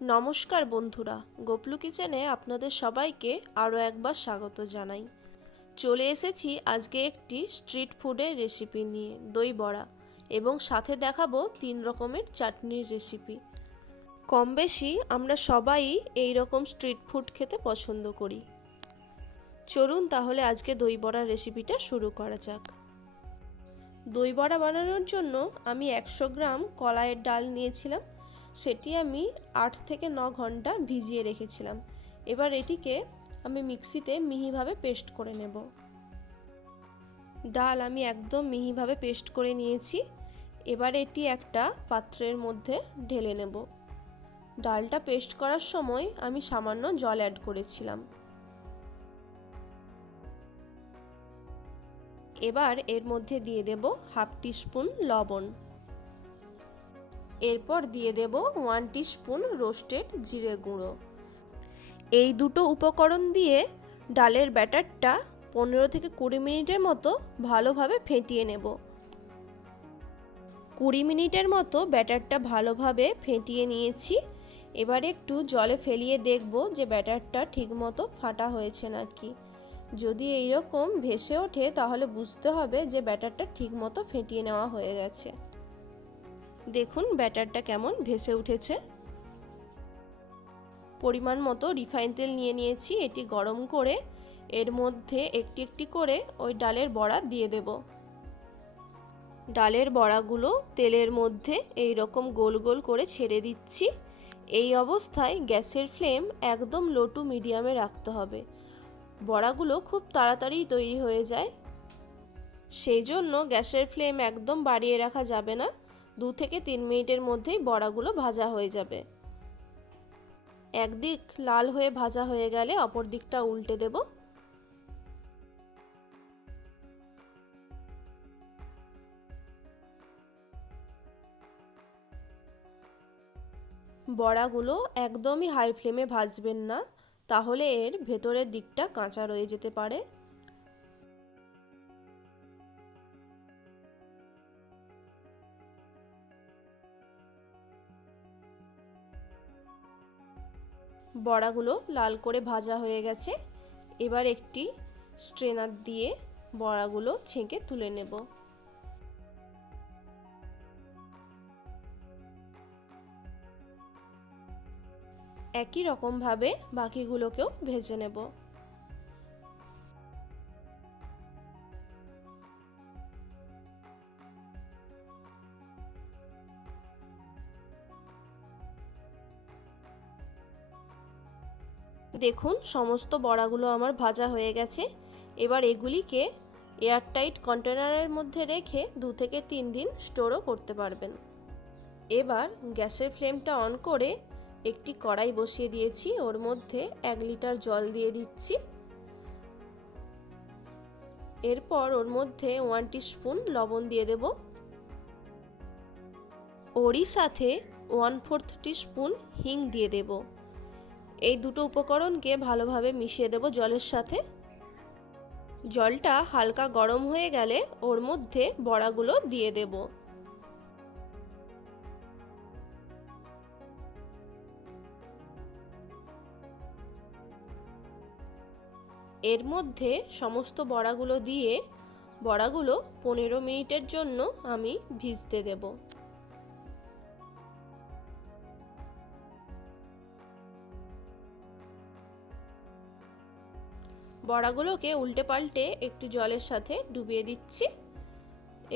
নমস্কার বন্ধুরা, গোপলু কিচেনে আপনাদের সবাইকে আরও একবার স্বাগত জানাই। চলে এসেছি আজকে একটি স্ট্রিট ফুডের রেসিপি নিয়ে, দই বড়া, এবং সাথে দেখাবো 3 রকমের চাটনির রেসিপি। কম বেশি আমরা সবাই এই রকম স্ট্রিট ফুড খেতে পছন্দ করি। চলুন তাহলে আজকে দই বড়ার রেসিপিটা শুরু করা যাক। দই বড়া বানানোর জন্য আমি 100 গ্রাম কলাইয়ের ডাল নিয়েছিলাম। সেটি আমি 8 থেকে 9 ঘন্টা ভিজিয়ে রেখেছিলাম। এবার এটিকে আমি মিক্সিতে মিহিভাবে পেস্ট করে নেব। ডাল আমি একদম মিহিভাবে পেস্ট করে নিয়েছি। এবার এটি একটা পাত্রের মধ্যে ঢেলে নেব। ডালটা পেস্ট করার সময় আমি সামান্য জল অ্যাড করেছিলাম। এবার এর মধ্যে দিয়ে দেব হাফ টিস্পুন লবণ। এরপর দিয়ে দেব 1 টিস্পুন রোস্টেড জিরে গুঁড়ো। এই দুটো উপকরণ দিয়ে ডালের ব্যাটারটা 15 থেকে 20 মিনিটের মতো ভালোভাবে ফেটিয়ে নেব। 20 মিনিটের মতো ব্যাটারটা ভালোভাবে ফেটিয়ে নিয়েছি। এবার একটু জলে ফেলিয়ে দেখব যে ব্যাটারটা ঠিকমতো ফাটা হয়েছে নাকি। যদি এইরকম ভেসে ওঠে তাহলে বুঝতে হবে যে ব্যাটারটা ঠিকমতো ফেটিয়ে নেওয়া হয়ে গেছে। দেখুন ব্যাটারটা কেমন ভেসে উঠেছে। পরিমাণ মতো রিফাইন তেল নিয়ে নিয়েছি। এটি গরম করে এর মধ্যে একটি একটি করে ওই ডালের বড়া দিয়ে দেব। ডালের বড়াগুলো তেলের মধ্যে এই রকম গোল গোল করে ছেড়ে দিচ্ছি। এই অবস্থায় গ্যাসের ফ্লেম একদম লো টু মিডিয়ামে রাখতে হবে। বড়াগুলো খুব তাড়াতাড়ি তৈরি হয়ে যায়, সেই জন্য গ্যাসের ফ্লেম একদম বাড়িয়ে রাখা যাবে না। 2 থেকে 3 মিনিটের মধ্যেই বড়াগুলো ভাজা হয়ে যাবে। একদিক লাল হয়ে ভাজা হয়ে গেলে অপর দিকটা উল্টে দেব। বড়াগুলো একদমই হাই ফ্লেমে ভাজবেন না, তাহলে এর ভেতরের দিকটা কাঁচা রয়ে যেতে পারে। বড়াগুলো লাল করে ভাজা হয়ে গেছে। এবার একটি স্ট্রেনার দিয়ে বড়াগুলো ছেঁকে তুলে নেব। একই রকমভাবে বাকিগুলোকেও ভেজে নেব। দেখুন সমস্ত বড়াগুলো আমার ভাজা হয়ে গেছে। এবার এগুলিকে এয়ারটাইট কন্টেনারের মধ্যে রেখে 2 থেকে 3 দিন স্টোরও করতে পারবেন। এবার গ্যাসের ফ্লেমটা অন করে একটি কড়াই বসিয়ে দিয়েছি। ওর মধ্যে 1 লিটার জল দিয়ে দিচ্ছি। এরপর ওর মধ্যে 1 টিস্পুন লবণ দিয়ে দেব। ওরই সাথে 1/4 টিস্পুন হিং দিয়ে দেব। এই দুটো উপকরণকে ভালোভাবে মিশিয়ে দেব জলের সাথে। জলটা হালকা গরম হয়ে গেলে ওর মধ্যে বড়াগুলো দিয়ে দেব। এর মধ্যে সমস্ত বড়াগুলো দিয়ে বড়াগুলো 15 মিনিটের জন্য আমি ভিজতে দেব। বড়াগুলোকে উল্টে পাল্টে একটু জলের সাথে ডুবিয়ে দিচ্ছি।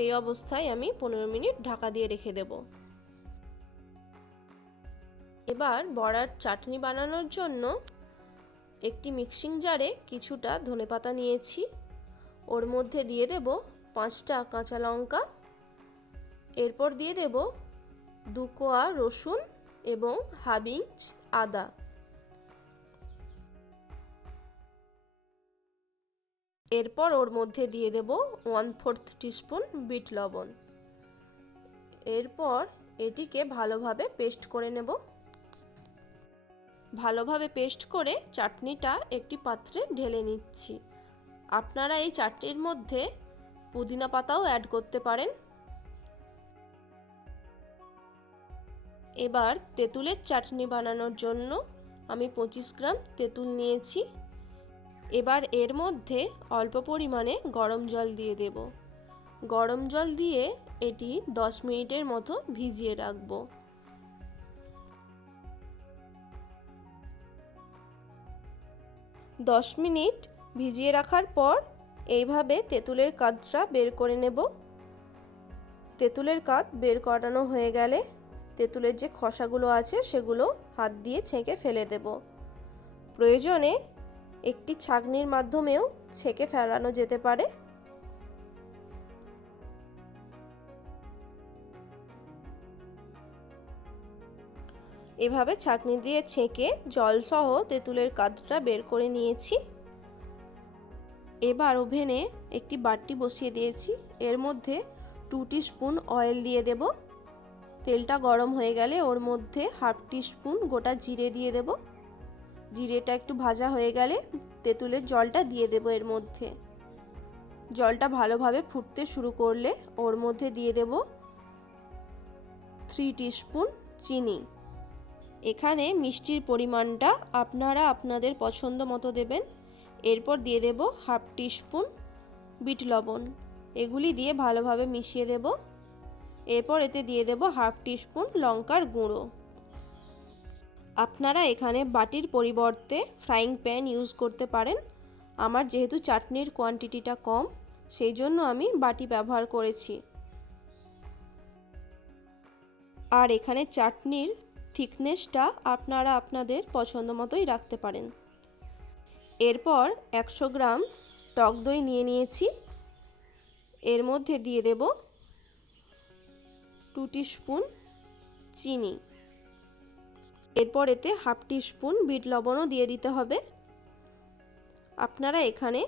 এই অবস্থায় আমি 15 মিনিট ঢাকা দিয়ে রেখে দেব। এবার বড়ার চাটনি বানানোর জন্য একটি মিক্সিং জারে কিছুটা ধনেপাতা নিয়েছি। ওর মধ্যে দিয়ে দেব 5টা কাঁচা লঙ্কা। এরপর দিয়ে দেব 2 কোয়া রসুন এবং হাফ ইঞ্চ আদা। এরপর ওর মধ্যে দিয়ে দেব 1/4 টিস্পুন বিট লবণ। এরপর এটিকে ভালোভাবে পেস্ট করে নেব। ভালোভাবে পেস্ট করে চাটনিটা একটি পাত্রে ঢেলে নিচ্ছি। আপনারা এই চাটনির মধ্যে পুদিনা পাতাও অ্যাড করতে পারেন। এবার তেঁতুলের চাটনি বানানোর জন্য আমি 25 গ্রাম তেঁতুল নিয়েছি। এবার এর মধ্যে অল্প পরিমাণে গরম জল দিয়ে দেব। গরম জল দিয়ে এটি 10 মিনিটের মতো ভিজিয়ে রাখব। 10 মিনিট ভিজিয়ে রাখার পর এইভাবে তেঁতুলের কাতটা বের করে নেব। তেঁতুলের কাত বের করানো হয়ে গেলে তেঁতুলের যে খোসাগুলো আছে সেগুলো হাত দিয়ে ছেঁকে ফেলে দেব। প্রয়োজনে একটি ছাঁকনির মাধ্যমেও ছেঁকে ফেলানো যেতে পারে। এভাবে ছাঁকনি দিয়ে ছেঁকে জলসহ তেঁতুলের কাতটা বের করে নিয়েছি। এবার ওভেনে একটি বাটি বসিয়ে দিয়েছি। এর মধ্যে 2 টিস্পুন অয়েল দিয়ে দেব। তেলটা গরম হয়ে গেলে ওর মধ্যে হাফ টিস্পুন গোটা জিরে দিয়ে দেব। জিরেটা একটু ভাজা হয়ে গেলে তেঁতুলের জলটা দিয়ে দেব। এর মধ্যে জলটা ভালোভাবে ফুটতে শুরু করলে ওর মধ্যে দিয়ে দেব 3 টিস্পুন চিনি। এখানে মিষ্টির পরিমাণটা আপনারা আপনাদের পছন্দ মতো দেবেন। এরপর দিয়ে দেব হাফ টিস্পুন বিট লবণ। এগুলি দিয়ে ভালোভাবে মিশিয়ে দেব। এরপর এতে দিয়ে দেব হাফ টিস্পুন লঙ্কার গুঁড়ো। আপনারা এখানে বাটির পরিবর্তে ফ্রাইং প্যান ইউজ করতে পারেন। আমার যেহেতু চাটনির কোয়ান্টিটিটা কম, সেই জন্য আমি বাটি ব্যবহার করেছি। আর এখানে চাটনির থিকনেসটা আপনারা আপনাদের পছন্দ মতোই রাখতে পারেন। এরপর 100 গ্রাম টক দই নিয়েছি। এর মধ্যে দিয়ে দেব 2 টিস্পুন চিনি। এরপর এতে হাফ টিস্পুন বিট লবণও দিয়ে দিতে হবে। আপনারা এখানে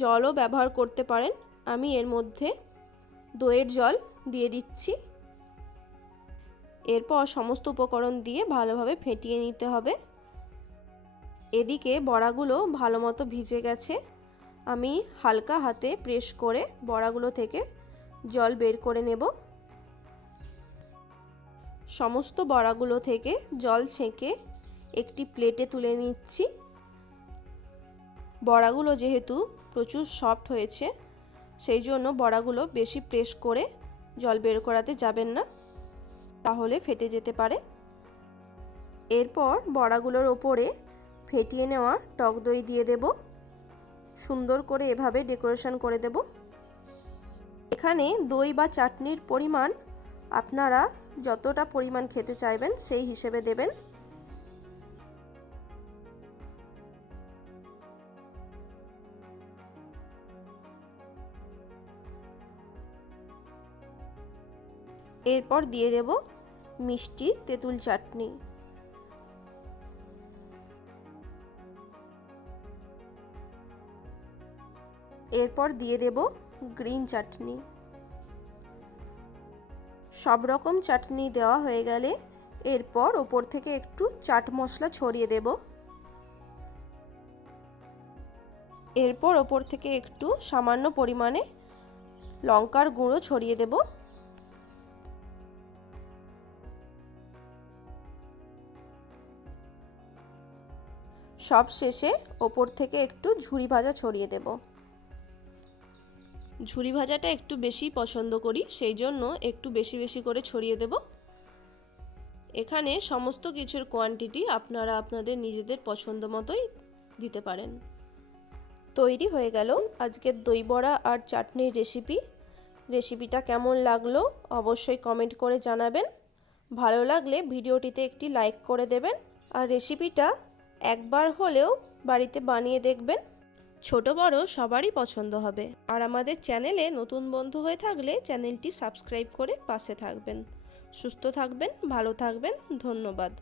জলও ব্যবহার করতে পারেন। আমি এর মধ্যে দইয়ের জল দিয়ে দিচ্ছি। এরপর সমস্ত উপকরণ দিয়ে ভালোভাবে ফেটিয়ে নিতে হবে। এদিকে বড়াগুলো ভালো মতো ভিজে গেছে। আমি হালকা হাতে প্রেস করে বড়াগুলো থেকে জল বের করে নেব। সমস্ত বড়াগুলো থেকে জল ছেঁকে একটি প্লেটে তুলে নিচ্ছি। বড়াগুলো যেহেতু প্রচুর সফট হয়েছে, সেই জন্য বড়াগুলো বেশি প্রেস করে জল বের করাতে যাবেন না, তাহলে ফেটে যেতে পারে। এরপর বড়াগুলোর ওপরে ফেটিয়ে নেওয়া টক দই দিয়ে দেব। সুন্দর করে এভাবে ডেকোরেশন করে দেব। এখানে দই বা চাটনির পরিমাণ আপনারা যতটা পরিমাণ খেতে চাইবেন সেই হিসেবে দেবেন। এরপর দিয়ে দেব মিষ্টি তেঁতুল চাটনি। এরপর দিয়ে দেব গ্রিন চাটনি। সব রকম চাটনি দেওয়া হয়ে গেলে এরপর ওপর থেকে একটু চাট মশলা ছড়িয়ে দেব। এরপর ওপর থেকে একটু সামান্য পরিমাণে লঙ্কার গুঁড়ো ছড়িয়ে দেব। সব শেষে ওপর থেকে একটু ঝুরি ভাজা ছড়িয়ে দেব। ঝুরি ভাজাটা একটু বেশি পছন্দ করি, সেই জন্য একটু বেশি বেশি করে ছড়িয়ে দেব। এখানে সমস্ত কিছুর কোয়ান্টিটি আপনারা আপনাদের নিজেদের পছন্দ মতোই দিতে পারেন। তৈরি হয়ে গেল আজকের দই বড়া আর চাটনির রেসিপিটা কেমন লাগলো অবশ্যই কমেন্ট করে জানাবেন। ভালো লাগলে ভিডিওটিতে একটি লাইক করে দেবেন। আর রেসিপিটা একবার হলেও বাড়িতে বানিয়ে দেখবেন। ছোট বড় সবারই পছন্দ হবে। আর আমাদের চ্যানেলে নতুন বন্ধু হয়ে থাকলে চ্যানেলটি সাবস্ক্রাইব করে পাশে থাকবেন। সুস্থ থাকবেন, ভালো থাকবেন। ধন্যবাদ।